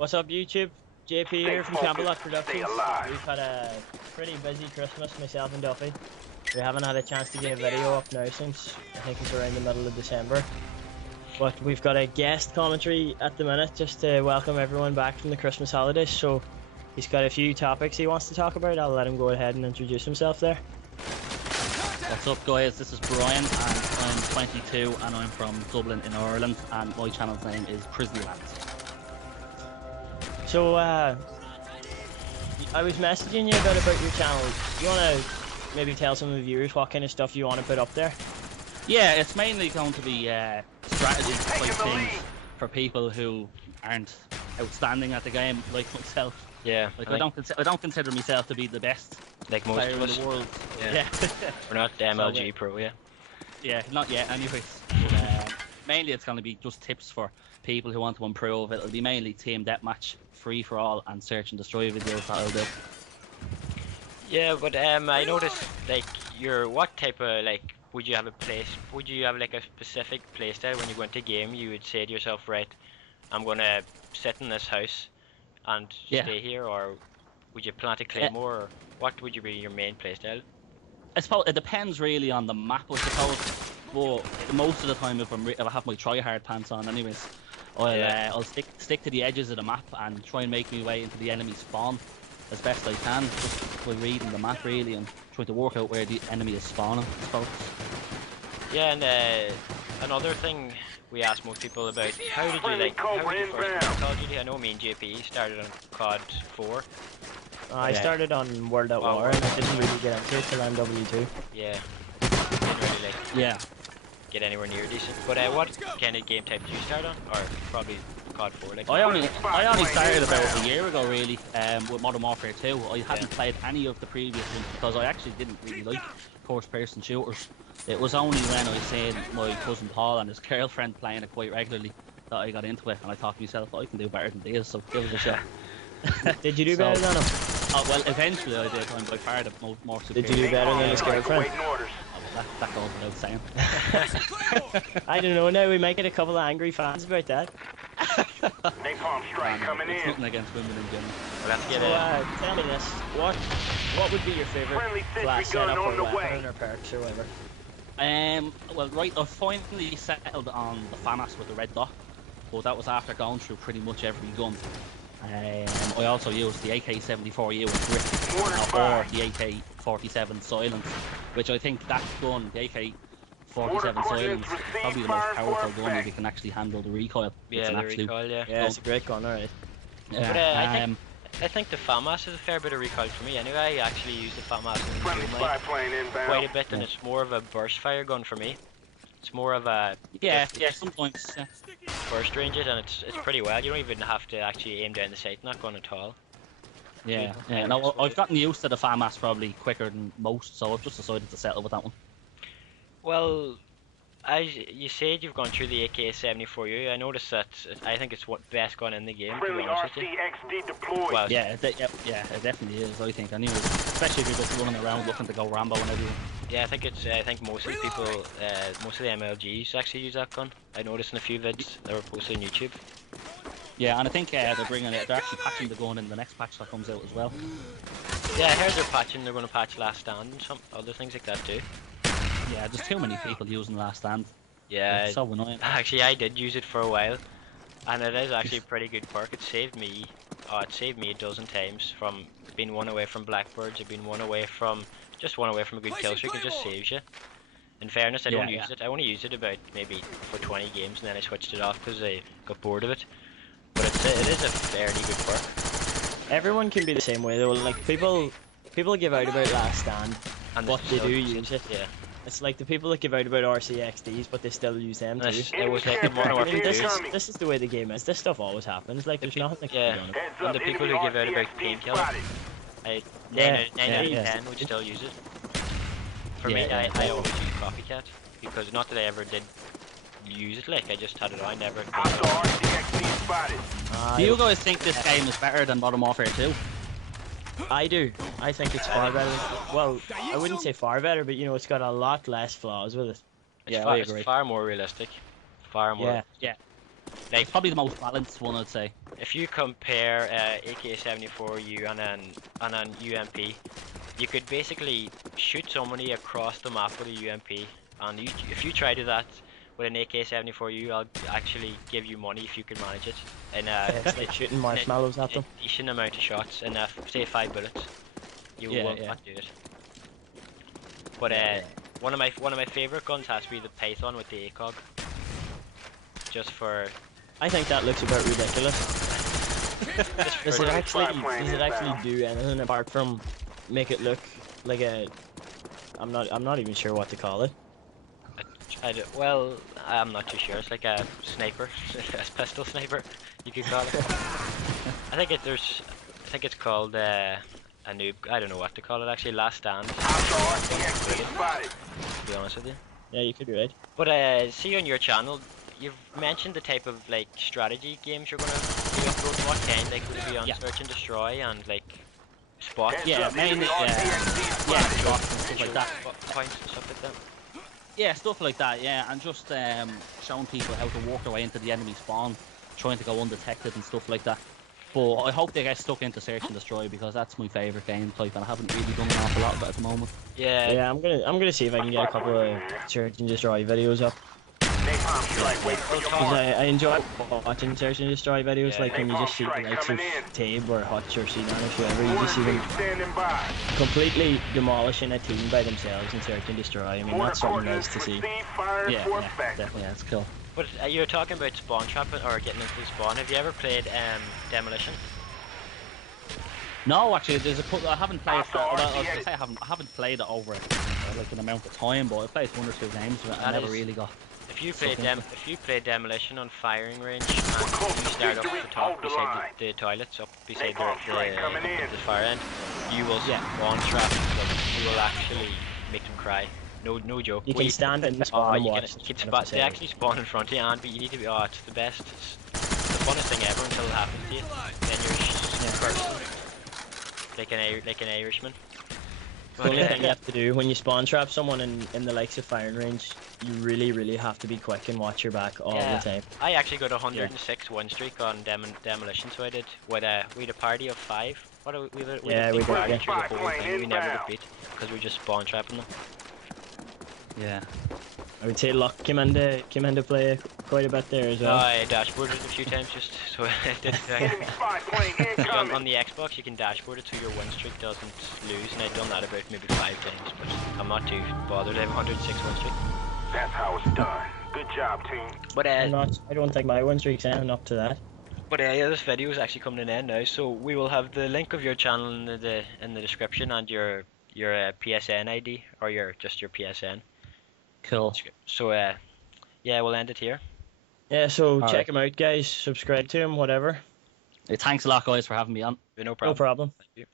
What's up, YouTube? JP here from Campbellock Productions. We've had a pretty busy Christmas, myself and Duffy. We haven't had a chance to get a video up now since I think it's around the middle of December. But we've got a guest commentary at the minute just to welcome everyone back from the Christmas holidays. So he's got a few topics he wants to talk about. I'll let him go ahead and introduce himself there. What's up, guys? This is Brian and I'm 22 and I'm from Dublin in Ireland, and my channel's name is Prisonlands. So I was messaging you about your channel. You want to maybe tell some of the viewers what kind of stuff you want to put up there? Yeah, it's mainly going to be strategy type things for people who aren't outstanding at the game, like myself. Yeah, like I don't consider myself to be the best like most player of us in the world. Yeah. We're not the MLG So, pro, yeah. Yeah, not yet anyways. Mainly it's going to be just tips for people who want to improve. It'll be mainly team deathmatch, free for all, and search and destroy videos that I'll do. Yeah, but I noticed like what type of would you have like a specific playstyle when you go into game? You would say to yourself, right, I'm gonna sit in this house and stay here, or would you plant a claymore, or what would be your main playstyle? I suppose it depends really on the map, I suppose. But most of the time, if I have my try-hard pants on, anyways, I'll stick to the edges of the map and try and make my way into the enemy spawn as best I can, just by reading the map really and trying to work out where the enemy is spawning, I suppose. Yeah, and another thing we asked most people about, how did you first start Call of Duty? I know me and JP started on COD 4. I started on World at War and I didn't really get into it till MW2. Yeah, didn't really get anywhere near decent. But what kind of game type did you start on? Or probably COD 4? I only started about a year ago really, with Modern Warfare 2. I hadn't played any of the previous ones because I actually didn't really like first-person shooters. It was only when I seen my cousin Paul and his girlfriend playing it quite regularly that I got into it, and I thought to myself, I can do better than this, so give it a shot. Did you do better than him? Oh, well, eventually I did. I'm by far the more superior. Did you do better than his girlfriend? That goes without saying. I don't know, now we might get a couple of angry fans about that. Napalm strike coming in. It's nothing against women in general. Well, let's get tell me this, what would be your favourite class setup or weapon or perks or whatever? Well, right, I finally settled on the FAMAS with the red dot, but that was after going through pretty much every gun. I also used the AK-74U with grip, or the AK-47 Silence, which I think that gun, the AK-47 Silence, is probably the most powerful gun if you can actually handle the recoil. Yeah, it's an the absolute recoil, yeah. Yeah, it's a great gun, alright. Yeah, but, I think the FAMAS is a fair bit of recoil for me. Anyway, I actually use the FAMAS in quite a bit, and it's more of a burst fire gun for me. It's more of a sometimes burst range it, and it's pretty well. You don't even have to actually aim down the sight in that gun at all. Yeah. No, I've gotten used to the FAMAS probably quicker than most, so I've just decided to settle with that one. Well, as you said, you've gone through the AK-74U. I noticed that I think it's what best gun in the game. To be honest with you. Well, it definitely is. I think, anyways, especially if you're just running around looking to go Rambo and everything. Yeah, I think most of the people, most of the MLGs actually use that gun. I noticed in a few vids that were posted on YouTube. Yeah, and I think they're actually patching the gun in the next patch that comes out as well. Yeah, I heard they're going to patch Last Stand and some other things like that too. Yeah, there's too many people using Last Stand. Yeah, it's so annoying. Actually, I did use it for a while, and it is actually a pretty good perk. It saved me a dozen times from being one away from blackbirds, or being one away from a good kill streak. It just saves you. In fairness, I don't use it. I only used it about maybe for 20 games, and then I switched it off because I got bored of it. But it is a fairly good perk. Everyone can be the same way though. Like people give out about Last Stand, but they do use it. Yeah. It's like the people that give out about RCXDs, but they still use them too. It was like the Modern Warfare 2. This is the way the game is. This stuff always happens. Like there's nothing that can be done. And the people who give out about painkiller, 9 out of 10 would still use it. For me, I always use Copycat, because not that I ever did use it. Like I just had it on. I never. Do you guys think this game is better than Modern Warfare 2? I do. I think it's far better. Well, I wouldn't say far better, but you know, it's got a lot less flaws with it. It's far more realistic. Far more. Yeah. Like, It's probably the most balanced one, I'd say. if you compare AK-74U and an UMP, you could basically shoot somebody across the map with a UMP, and if you try to do that with an AK-74U, I'll actually give you money if you can manage it. In It's like shooting marshmallows at them. a decent amount of shots, in say 5 bullets, you Yeah, will yeah. not do it. But one of my favorite guns has to be the Python with the ACOG. Just for I think that looks a bit ridiculous. Does it actually do anything apart from make it look like a? I'm not even sure what to call it. well, I'm not too sure. It's like a sniper, a pistol sniper, you could call it. I think it's called a noob. I don't know what to call it actually. Last Stand. To be honest with you. Yeah, you could be right. But see on your channel, you've mentioned the type of like strategy games you're gonna be uploading. What kind? Like would it be on Search and Destroy and like Spot? Yeah, mainly, spots and stuff like that. Points and stuff like that. Yeah, stuff like that, yeah, and just showing people how to work their way into the enemy spawn, trying to go undetected and stuff like that. But I hope they get stuck into Search and Destroy because that's my favourite game type, and I haven't really done an awful lot of it at the moment. Yeah. Yeah, I'm gonna see if I can get a couple of Search and Destroy videos up. Because I enjoy watching Search and Destroy videos, like when you just see the likes of Tabe or Hutch or Cedar or whoever, you just see them completely demolishing a team by themselves in Search and Destroy. I mean, that's something nice to see. Yeah, definitely, that's cool. But you were talking about spawn trapping or getting into the spawn. Have you ever played Demolition? No, actually, I haven't played. Well, I was gonna say I haven't played it over like an amount of time, but I played 1 or 2 games, but I never really got. If you play Demolition on firing range and you start up at the top beside the toilets, up beside the fire end, you will spawn trap them. You will actually make them cry. No joke. You can stand in the spawn and watch. They actually spawn in front of you, and but you need to be. Oh, it's the best. It's the funnest thing ever until it happens to you. Then you're like an Irishman. The only thing you have to do when you spawn trap someone in the likes of firing range, you really have to be quick and watch your back all the time. I actually got a 106 win streak on Demolition, so I did. We had a party of 5. We did through the whole thing. We never got beat because we were just spawn trapping them. Yeah. I would say luck came into play quite a bit there as well. I dashboarded a few times just so it did. On the Xbox, you can dashboard it so your win streak doesn't lose, and I've done that about maybe 5 times, but I'm not too bothered. I have 106 win streak. That's how it's done. Good job, team. But I don't think my win streak's anything up to that. But yeah, this video is actually coming to an end now, so we will have the link of your channel in the description and your PSN ID or your PSN. Cool. So yeah, we'll end it here. Yeah, so check him out, guys. Subscribe to him, whatever. Hey, thanks a lot, guys, for having me on. No problem. No problem. Thank you.